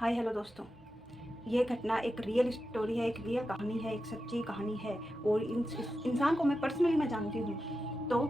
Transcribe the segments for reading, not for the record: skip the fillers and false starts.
Hi hello दोस्तों। ये घटना एक रियल स्टोरी है, एक रियल कहानी है, एक सच्ची कहानी है। और इस इंसान को मैं पर्सनली मैं जानती हूँ। तो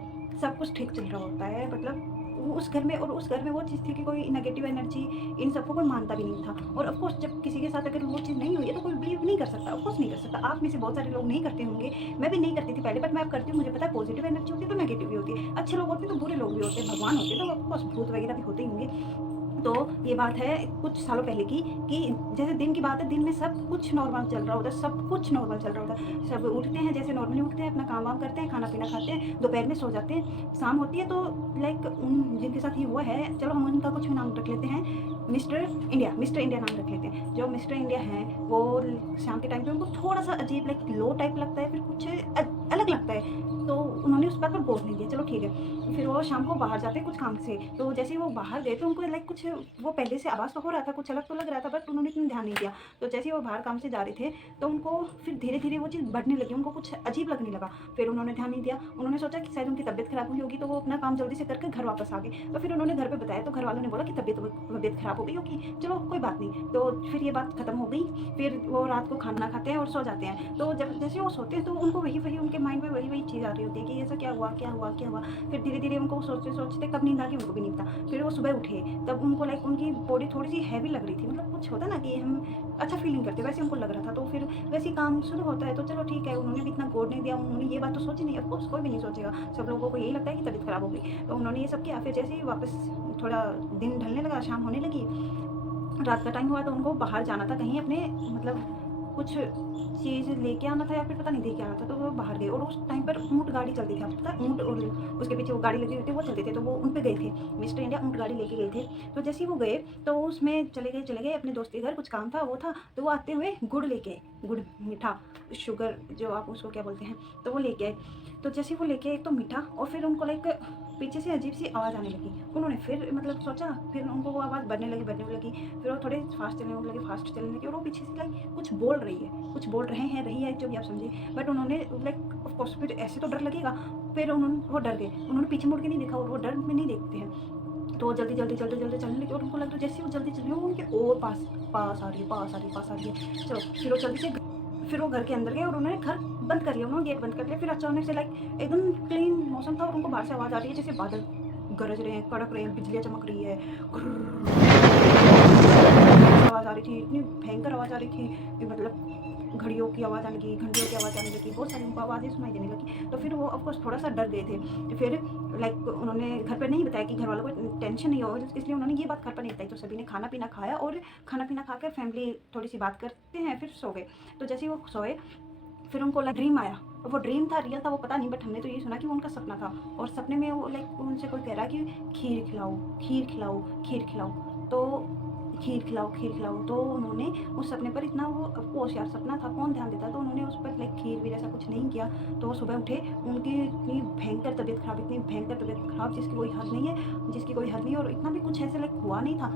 सब कुछ ठीक चल रहा होता है, मतलब वो उस घर में, और उस घर में वो चीज़ थी कि कोई नेगेटिव एनर्जी इन सबको कोई मानता भी नहीं था। और ऑफकोर्स जब किसी के साथ अगर वो चीज़ नहीं हुई है तो कोई बिलीव नहीं कर सकता, ऑफकोर्स नहीं कर सकता। आप में से बहुत सारे लोग नहीं करते होंगे, मैं भी नहीं करती थी पहले, बट मैं अब करती हूँ। मुझे पता है पॉजिटिव एनर्जी होती है तो नेगेटिव भी होती है, अच्छे लोग होते हैं तो बुरे लोग भी होते हैं, भगवान होते हैं तो ऑफकोर्स भूत वगैरह भी होते ही होंगे। तो ये बात है कुछ सालों पहले की, कि जैसे दिन की बात है, दिन में सब कुछ नॉर्मल चल रहा होता है, सब कुछ नॉर्मल चल रहा होता है। सब उठते हैं जैसे नॉर्मली उठते हैं, अपना काम वाम करते हैं, खाना पीना खाते हैं, दोपहर में सो जाते हैं। शाम होती है तो लाइक उन जिनके साथ ये हुआ है, चलो हम उनका कुछ भी नाम रख लेते हैं, मिस्टर इंडिया नाम रख लेते हैं। जो मिस्टर इंडिया हैं वो शाम के टाइम पे उनको थोड़ा सा अजीब लाइक लो टाइप लगता है, फिर कुछ अलग लगता है। तो उन्होंने उस बात पर गौर नहीं दिया, चलो ठीक है। फिर वो शाम को बाहर जाते हैं कुछ काम से, तो जैसे ही वो बाहर गए तो उनको लाइक कुछ, वो पहले से आवाज़ तो हो रहा था, कुछ अलग तो लग रहा था, बट उन्होंने इतना ध्यान नहीं दिया। तो जैसे ही वो बाहर काम से जा रहे थे तो उनको फिर धीरे धीरे वो चीज़ बढ़ने लगी, उनको कुछ अजीब लगने लगा। फिर उन्होंने ध्यान नहीं दिया, उन्होंने सोचा कि शायद उनकी तबीयत खराब हुई होगी, तो वो अपना काम जल्दी से करके घर वापस आ गए। तो फिर उन्होंने घर पे बताया तो घर वालों ने बोला कि तबीयत खराब हो गई होगी, चलो कोई बात नहीं। तो फिर ये बात खत्म हो गई। फिर वो रात को खाना खाते हैं और सो जाते हैं। तो जब जैसे वो सोते हैं तो उनको वही वही उनके माइंड में वही वही चीज़ आ रही होती है कि ऐसा क्या हुआ क्या हुआ क्या हुआ। फिर धीरे धीरे उनको सोचते सोचते कब नींद आ गई उनको भी नहीं पता। फिर वो सुबह उठे तब उनको लाइक उनकी बॉडी थोड़ी सी हैवी लग रही थी, मतलब कुछ होता ना कि हम अच्छा फीलिंग करते, वैसे उनको लग रहा था। तो फिर वैसे ही काम शुरू होता है, तो चलो ठीक है, उन्होंने भी इतना गौर नहीं दिया, उन्होंने ये बात तो सोची नहीं, ऑफकोर्स कोई भी नहीं सोचेगा, सब लोगों को यही लगता है कि तबीयत खराब हो गई। तो उन्होंने ये सब किया। फिर जैसे ही वापस थोड़ा दिन ढलने लगा, शाम होने लगी, रात का टाइम हुआ, तो उनको बाहर जाना था कहीं अपने, मतलब कुछ चीज़ लेके आना था या फिर पता नहीं दे के आना था। तो वो बाहर गए और उस टाइम पर ऊँट गाड़ी चलती थी, आपको पता है ऊँट, और उसके पीछे वो गाड़ी लगी हुई थी, वो चलते थे, तो वो उन पे गए थे। मिस्टर इंडिया ऊँट गाड़ी लेके गए थे। तो जैसे ही वो गए तो उसमें चले गए अपने दोस्त के घर, कुछ काम था वो था। तो वो आते हुए गुड़ लेके आए, गुड़ मीठा, शुगर जो आप उसको क्या बोलते हैं, तो वो लेके आए। तो जैसे वो लेके आए तो मीठा, और फिर उनको लाइक पीछे से अजीब सी आवाज़ आने लगी। उन्होंने फिर मतलब सोचा, फिर उनको वो आवाज़ बढ़ने लगी। फिर वो थोड़े फास्ट चलने लगे, और वो पीछे से लाइक कुछ बोल रही है, कुछ बोल रहे हैं, रही है, जो भी आप समझिए। बट उन्होंने लाइक ऑफ कोर्स फिर ऐसे तो डर लगेगा। फिर वो डर गए, उन्होंने पीछे मुड़ के नहीं देखा, और वो डर में नहीं देखते हैं। तो वो जल्दी चलने लगे, और उनको लग रहा है जैसे वो जल्दी चल रही है वो उनके और पास आ रही है। चलो फिर वो जल्दी से, फिर वो घर के अंदर गए और उन्होंने घर बंद कर लिया, उन्होंने गेट बंद कर लिया। फिर अचानक से लाइक एकदम क्लीन मौसम था, और उनको बाहर से आवाज़ आ रही है जैसे बादल गरज रहे हैं, कड़क रहे हैं, बिजलियाँ चमक रही है, आवाज़ आ रही थी, इतनी भयंकर आवाज़ आ रही थी कि मतलब घड़ियों की आवाज़ आने लगी, घंटियों की आवाज़ आने लगी, बहुत सारी उनको आवाज़ें सुनाई देने लगी। तो फिर वो ऑफकोर्स थोड़ा सा डर गए थे। फिर लाइक उन्होंने घर पर नहीं बताया कि घर वालों को टेंशन नहीं हो, इसलिए उन्होंने ये बात घर पर नहीं बताई। तो सभी ने खाना पीना खाया, और खाना पीना खा कर फैमिली थोड़ी सी बात करते हैं, फिर सो गए। तो जैसे ही वो सोए, फिर उनको लाइक ड्रीम आया। वो ड्रीम था रियल था वो पता नहीं, बट हमने तो ये सुना कि वो उनका सपना था। और सपने में वो लाइक उनसे कोई कह रहा कि खीर खिलाओ, खीर खिलाओ, खीर खिलाओ। तो खीर खिलाओ। तो उन्होंने उस सपने पर इतना, वो अफकोर्स यार सपना था, कौन ध्यान देता। तो उन्होंने उस पर लाइक खीर वीर ऐसा कुछ नहीं किया। तो वो सुबह उठे, उनकी इतनी भयंकर तबीयत खराब, जिसकी कोई हद नहीं है, और इतना भी कुछ ऐसे लाइक हुआ नहीं था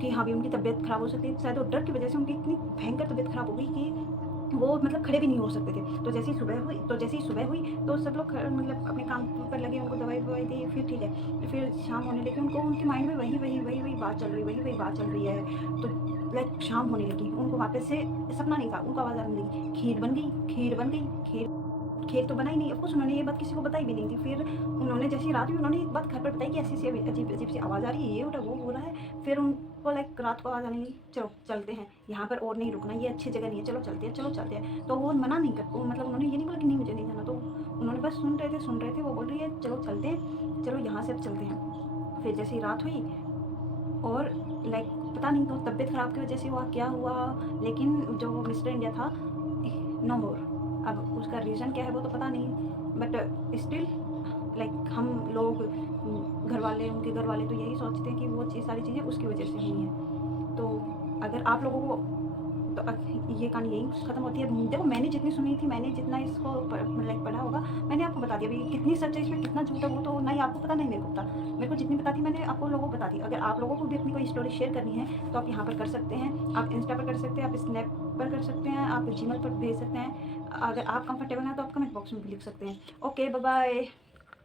कि हाँ भी उनकी तबीयत खराब हो सकती है। शायद वो डर की वजह से उनकी इतनी भयंकर तबीयत खराब हो गई कि वो मतलब खड़े भी नहीं हो सकते थे। तो जैसे ही सुबह हुई तो सब लोग मतलब अपने काम पर लगे, उनको दवाई ववाई दी, फिर ठीक है। फिर शाम होने लगी, उनको उनके माइंड में वही बात चल रही है। तो लाइक शाम होने लगी, उनको वापस से सपना नहीं था, उनको आवाज़ आने लगी, खीर तो बना ही नहीं। ऑफकोर्स उन्होंने ये बात किसी को बताई भी नहीं थी। फिर उन्होंने जैसी रात हुई, उन्होंने एक बात घर पर बताई कि ऐसी अजीब सी आवाज़ आ रही है, ये हो रहा है। फिर उनको लाइक रात को आवाज़ आने लगी, चलो चलते हैं, यहाँ पर और नहीं रुकना, ये अच्छी जगह नहीं है, चलो चलते हैं। तो वो मना नहीं कर, मतलब उन्होंने ये नहीं बोला कि नहीं मुझे नहीं जाना। तो उन्होंने बस सुन रहे थे। वो बोल रही है चलो चलते हैं, चलो यहाँ से अब चलते हैं। फिर जैसे ही रात हुई, और लाइक पता नहीं तो तबीयत ख़राब की वजह से हुआ क्या हुआ, लेकिन जो वो मिस्टर इंडिया था, नो मोर। अब उसका रीज़न क्या है वो तो पता नहीं, बट स्टिल लाइक हम लोग, उनके घर वाले तो यही सोचते हैं कि वो चीज़, सारी चीज़ें उसकी वजह से हुई हैं। तो अगर आप लोगों को, तो ये कहानी यहीं ख़त्म होती है। देखो मैंने जितनी सुनी थी, मैंने जितना इसको लाइक पढ़ा होगा, मैंने आपको बता दिया। भाई कितनी सच है इसमें, कितना झूठ है, वो तो नहीं आपको पता, नहीं मेरे को पता। मेरे को जितनी पता थी मैंने आपको लोगों को बता दी। अगर आप लोगों को भी अपनी कोई स्टोरी शेयर करनी है तो आप यहाँ पर कर सकते हैं, आप इंस्टा पर कर सकते हैं, आप स्नैप पर कर सकते हैं, आप जीमेल पर भेज सकते हैं। अगर आप कंफर्टेबल हैं तो आप कमेंट बॉक्स में भी लिख सकते हैं। Okay bye bye.